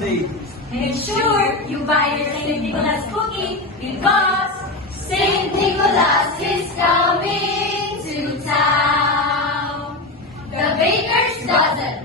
Day. Make sure you buy your St. Nicholas cookie because St. Nicholas is coming to town. The Baker's Dozen.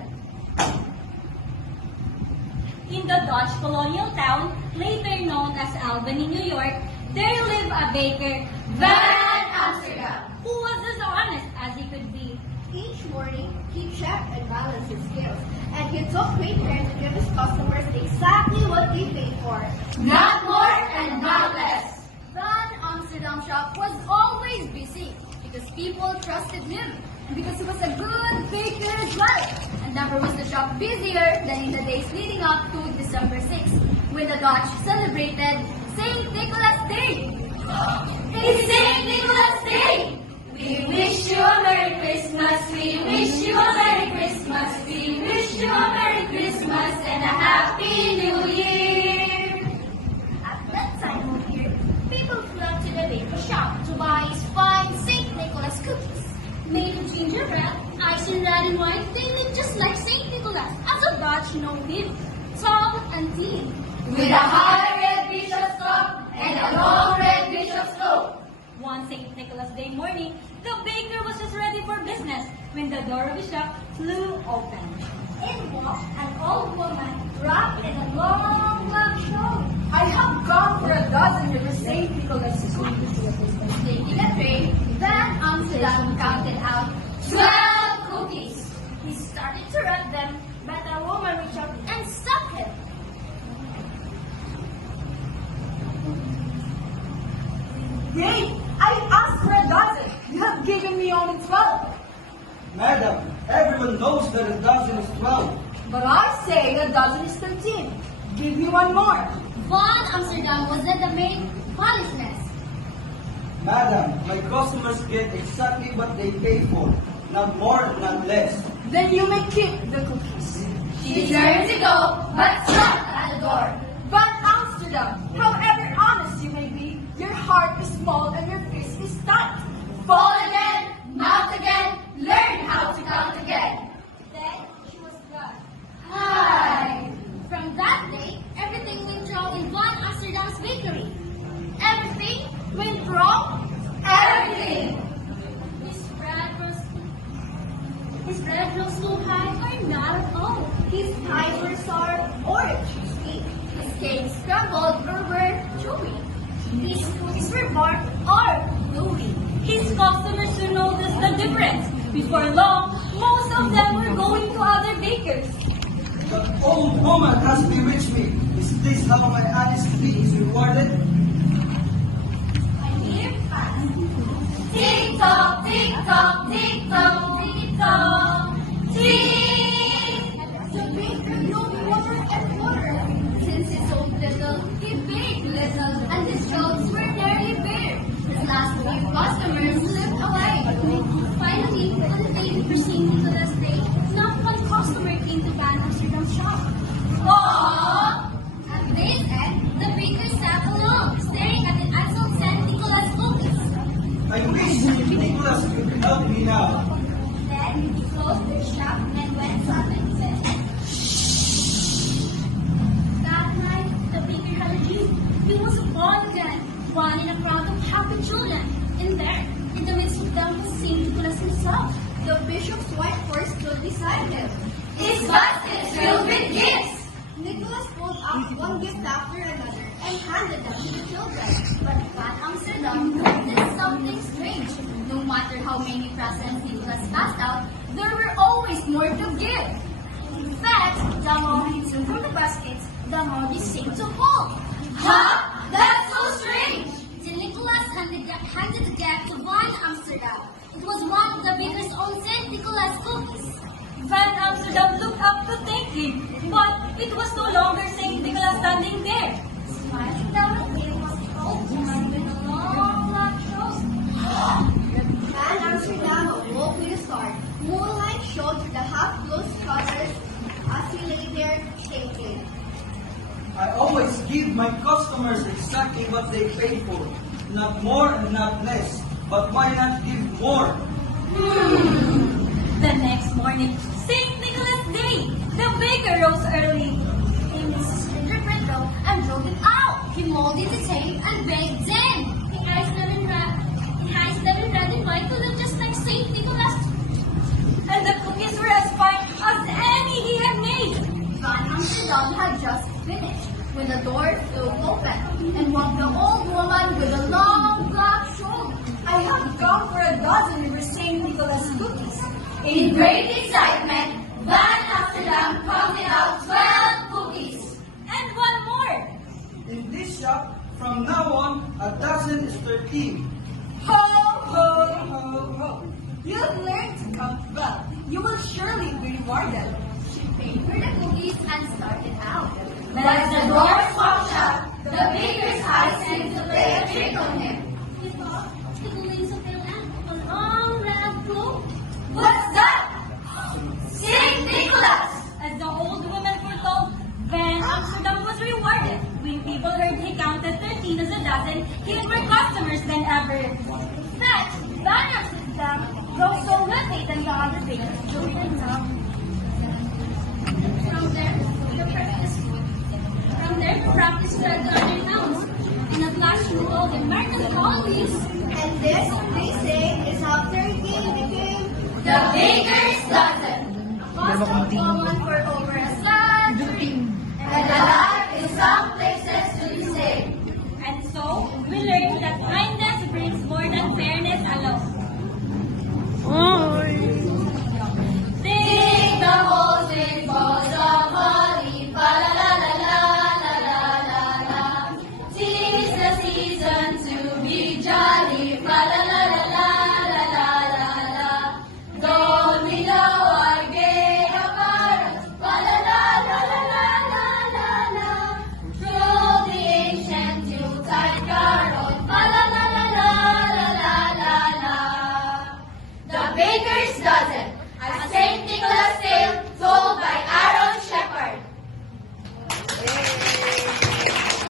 In the Dutch colonial town, later known as Albany, New York, there lived a baker, Van Amsterdam, who was as honest as he could be. Each morning, he checked and balanced his scales, and he took great care to give his customers exactly what they paid for. Not more and not less. Van Amsterdam shop was always busy because people trusted him and because he was a good baker as well. And never was the shop busier than in the days leading up to December 6th, when the Dutch celebrated St. Nicholas Day. It's St. Nicholas Day! We wish you a Merry Christmas, we wish you a Merry Christmas, we wish you a Merry Christmas and a Happy New Year! At that time of year, people flocked to the baker shop to buy his fine St. Nicholas cookies. Made of gingerbread, ice and red and white, they live just like St. Nicholas, as the Dutch know him, tall and thin. With a high red bishop's cap and a long red bishop's cloak. One St. Nicholas Day morning, the baker was just ready for business when the door of his shop flew open. In walked an old woman wrapped in a long black shawl. I have come for a dozen of the St. Nicholas cookies. Taking a tray, Van Amsterdam counted out 12 cookies. He started to run them, but a woman reached out and stopped him. Wait, I asked for a dozen. You have given me only 12. Madam, everyone knows that a dozen is 12. But I say a dozen is 13. Give me one more. Van Amsterdam was at the main policeman. Madam, my customers get exactly what they pay for. Not more, not less. Then you may keep the cookies. She turned to go, but stopped at the door. But Amsterdam, however honest you may be, your heart is small and your face is tight. Fall again, mount again, learn how to count again. Then she was gone. Hi. From that day, everything went wrong in Van Amsterdam's bakery. Everything went wrong. Everything. His bread rose so high or not at all. His pies were sour or too sweet. His cakes crumbled or were chewy. His cookies were burnt or gluey. His customers soon noticed the difference. Before long, most of them were going to other bakers. The old woman has bewitched me. Is this how my honesty is rewarded? A year passed. Tick tock, tick tock, tick tock, tick tock, tick. The baker grew water and water. Since he sold little, he baked little, and his shelves were nearly bare. His last few customers slipped away. Finally, on the day for St. Nicholas Day, not one customer came to Van Amsterdam's shop. Aww. At this end, the baker sat alone, staring at the unsold St. Nicholas cookies. I wish Nicholas could help me now. Then he closed the shop and went up and said, That night, the baker had a dream. He was born again, one in a crowd of happy children. And there, in the midst of them was St. Nicholas himself. The bishop's white horse stood beside him. His basket filled with gifts. Nicholas pulled out one gift after another and handed them to the children. But Van Amsterdam noticed something strange. No matter how many presents Nicholas passed out, there were always more to give. In fact, the more he took from the baskets, the more he seemed to hold. Huh? That's so strange. Till Nicholas handed the gift to Van Amsterdam. It was one of the baker's own St. Nicholas cookies. Van Amsterdam looked up to thank him, but it was no longer St. Nicholas standing there. Smiling down at him was an old woman with a long black shawl. Van Amsterdam awoke with a start. Moonlight showed through the half-closed shutters as he lay there thinking. I always give my customers exactly what they pay for. Not more and not less. But why not give more? The next morning, St. Nicholas Day, the baker rose early. In filled it out. He molded the tape and baked in. The eyes never red and white to look just like Saint Nicholas. And the cookies were as fine as any he had made. Van Amsterdam had just finished when the door flew open and walked the old woman with a long black shawl. I have come for a dozen of your St. Nicholas cookies. In great excitement, Van Amsterdam counted out 12 cookies. And one more. In this shop, from now on, a dozen is 13. Ho, ho, ho, ho. You've learned to count well. You will surely be rewarded. She paid for the cookies and started out. But as the doors walked shut, the baker's eyes seemed to play a trick on him. He thought the gleams of their lamp was all red glow. What's that? Saint Nicholas! As the old woman foretold, Van Amsterdam was rewarded. When people heard he counted 13 as a dozen, he had more customers than ever. In fact, Van Amsterdam grew so wealthy than the other bakers during the town. From there, the practice spread to other towns. And at last, through all the American colonies, And this, they say, is how 13 became the baker's dozen. custom common For over a century. And alive in some places to this day. And so, we learned that